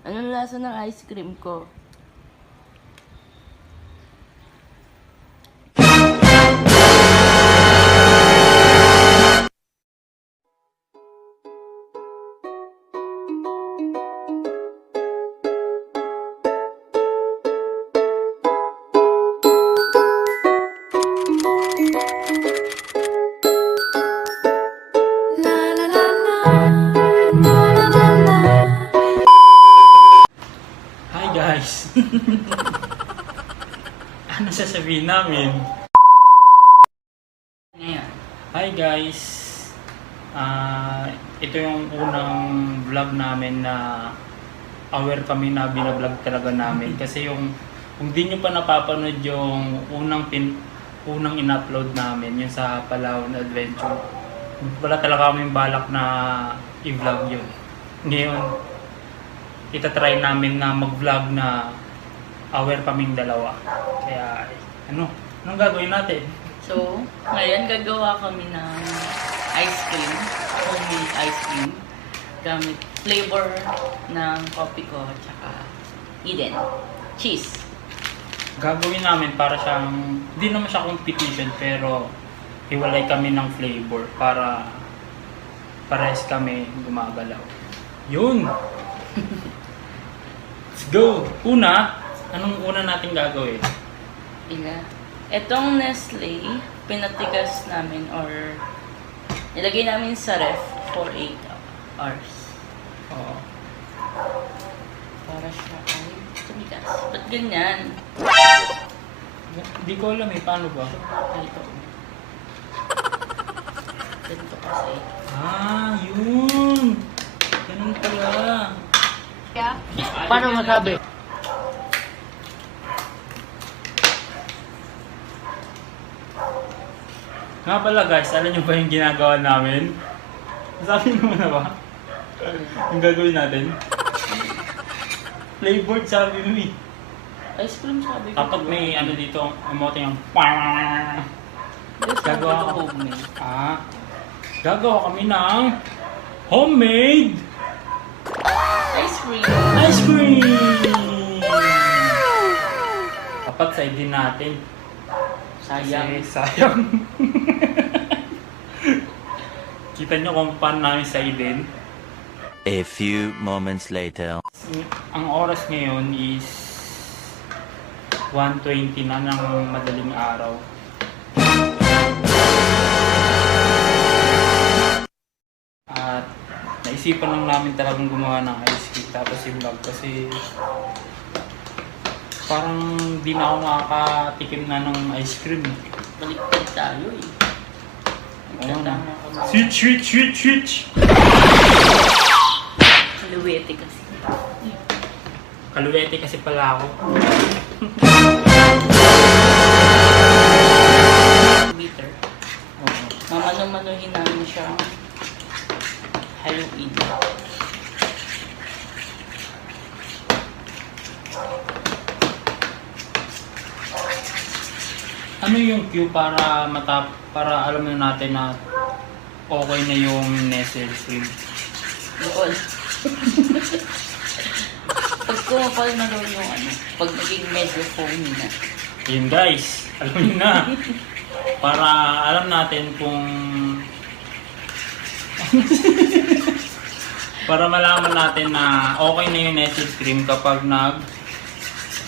Anong lasa ng ice cream ko? Hi guys! Ano sasabihin namin? Ngayon. Hi guys! Ito yung unang vlog namin na aware kami na binablog talaga namin. Kasi yung kung di nyo pa napapanood yung unang in-upload namin, yung sa Palawan Adventure, wala talaga kaming balak na i-vlog yun. Ngayon, itatry namin na mag-vlog na aware kaming dalawa. Kaya, anong gagawin natin? So, ngayon gagawa kami ng ice cream, homemade ice cream, gamit flavor ng Kopiko at saka Eden. Cheese. Gagawin namin para siyang, hindi naman siya competition, pero hiwalay kami ng flavor para parehas kami gumagalaw. Yun! Let's go! Anong una natin gagawin? Etong Nestle, pinatigas namin or nilagay namin sa ref for 8 hours. Oo. Para siya ay tumigas. Ba't ganyan? Hindi ko alam paano ba? Ito. Ganito kasi. Yun! Ganun pala. Paano masabi? Nga pala guys, alam nyo ba yung ginagawa namin? Sabi naman na ba? Yung gagawin natin? Flavored sabi mo eh. Ice cream sabi ko. Kapag may dito, emote yung Gagawa Gagawa ko homemade. Gagawa kami ng homemade Ice cream. ice cream! Dapat side din natin. Sayang. Kasi sayang. Kita nyo kung paano namin side din. A few moments later. Ang oras ngayon is 1:20 na ng madaling araw. At naisipan lang namin talagang gumawa ng ice cream tapos i-vlog kasi parang di na ako nakakatikim na ng ice cream. Baliktad tayo eh. Nagtatama ko na. Switch! Kaluwete kasi. Kaluwete kasi pala ako. Bitter. Oo. Mamano-manuhin namin siyang haluin. Ano yung cue para alam na natin na okay na yung Nestle Cream? Doon. Pag kumapal na daw yung pag naging medyo foamy na. Yun guys, alam niyo na. Para alam natin kung para malaman natin na okay na yung Nestle Cream kapag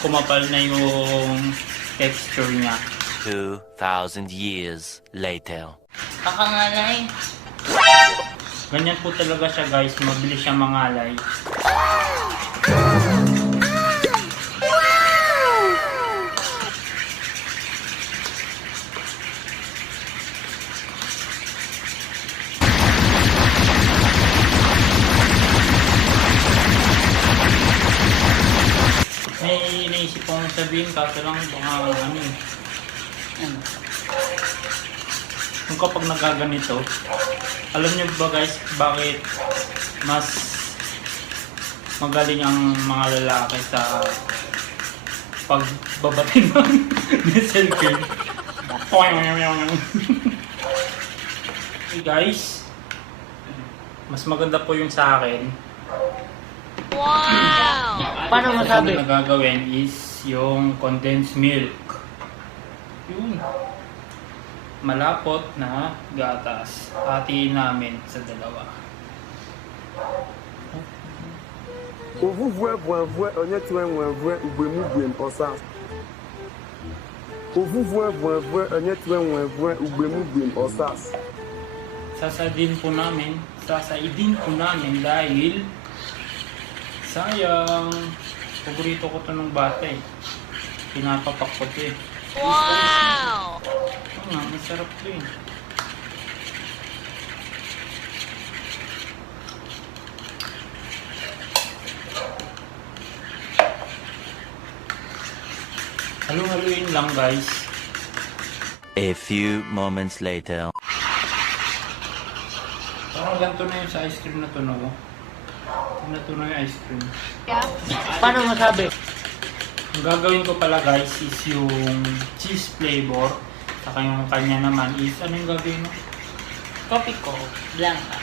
kumapal na yung texture niya. 2,000 years later. Kakangalay. Ganyan po talaga siya guys, mabilis siya mangalay. May iniisip akong sabihin kaso lang baka kung kapag nagaganito, alam niyo ba guys bakit mas magaling ang mga lalaki sa pagbabati ng Nestle Cream? Hey guys, mas maganda po yung sa akin Paano masabi? Ang gagawin is yung condensed milk. Yun. Malapot na gatas. Hatiin namin sa dalawa. Ovuvue vuavue onye tue nwevue ugbemu gwem osas. Ovuvue vuavue onye tue nwevue ugbemu gwem osas. Sasaidin po namin dahil sayang. Paborito ko to ng bata eh. Pinapapak ko to eh. Wow! Oo nga, masarap to eh. Halu-haluin lang guys. A few moments later. Parang ganito na yun sa ice cream na to, no? Na to na yung ice cream. Paano masabi? Ang gagawin ko pala guys is yung cheese flavor. Saka yung kanya naman is, ano yung gagawin mo? Kopiko, blanca.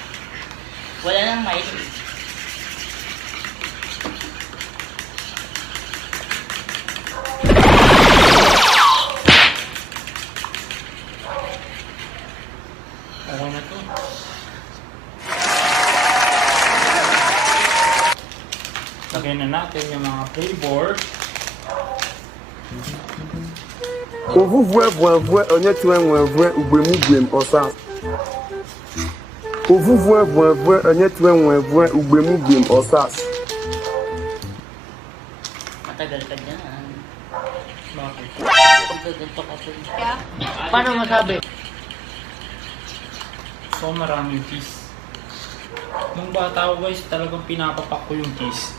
Wala nang mild. Okay na to. Lagyan na natin yung mga flavor. Ovuvue vuavue onye tue nwevue ugbemu gwem osas. Ovuvue vuavue onye tue nwevue ugbemu gwem osas. Matagal ka dyan. Bakit? Ganito ka dyan. Paano masabi? So maraming cheese. Nung bata ko guys, talagang pinapapak ko yung cheese.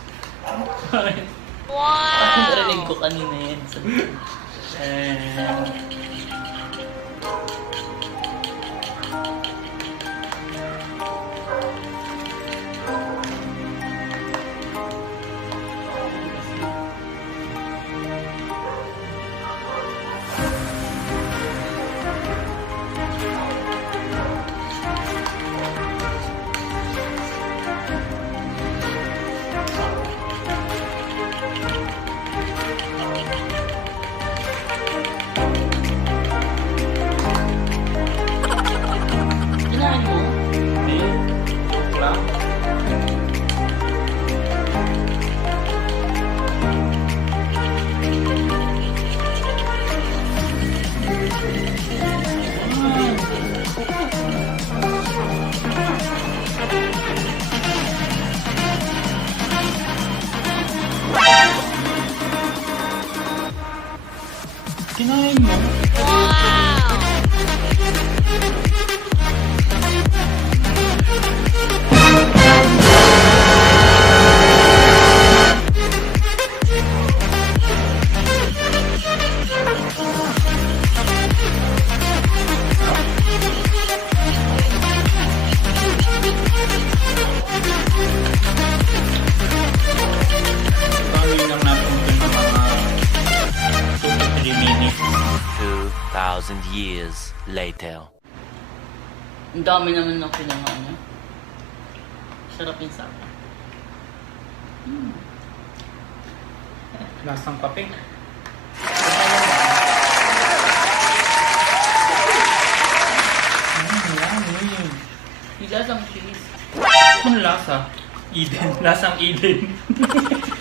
Wow! Narinig ko kanina yan. Kinain mo? Hindi. Joke lang. Kinain mo? Kami lang natin ito ng mga 2 to 3 minutes. 2,000 years later. Ang dami naman ng pinangaan niya. Sarap yung sapa. Lasang kape. Yummy. Lasang cheese. Ano lasa? Eden. Lasang Eden.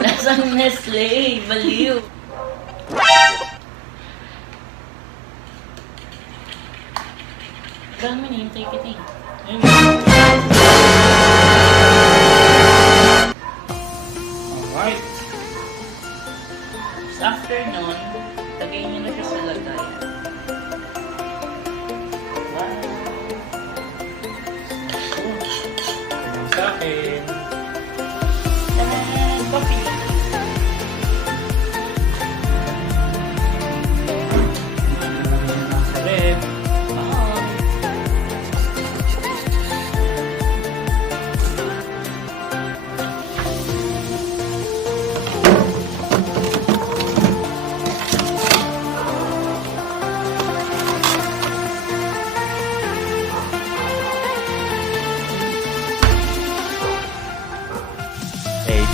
Lasang Nestle. Baliw. Dami na yung take it eh. Ayun. Alright. So after nun, lagay nyo na siya sa lagayan. Wow. Ito sa akin. Tadaan! Coffee! Nasa rep. Wow!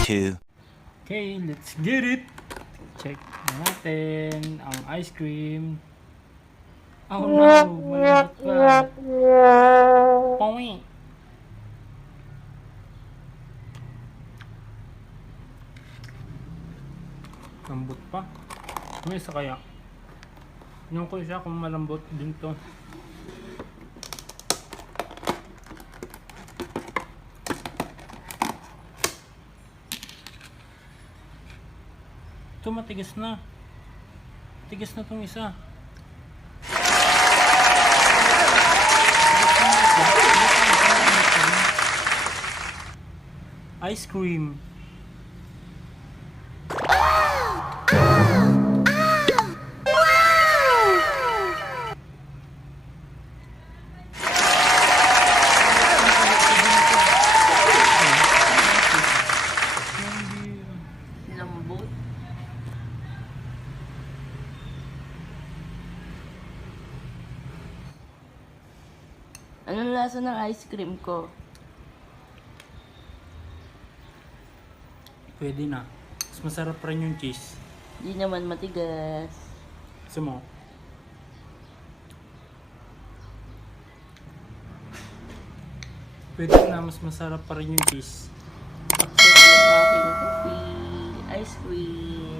2. Okay, let's get it! Check natin ang ice cream. Oh no! Malambot pa! Pawi! Lambot pa? May isa kaya? Tingnan ko siya kung malambot din to. Ito matigas na. Matigas na tong isa. Ice cream. Lambot. Anong lasa ng ice cream ko? Pwede na. Mas masarap rin yung cheese. Di naman matigas. Gusto mo? Pwede na. Mas masarap pa rin yung cheese. Accept yung aking coffee. Ice cream.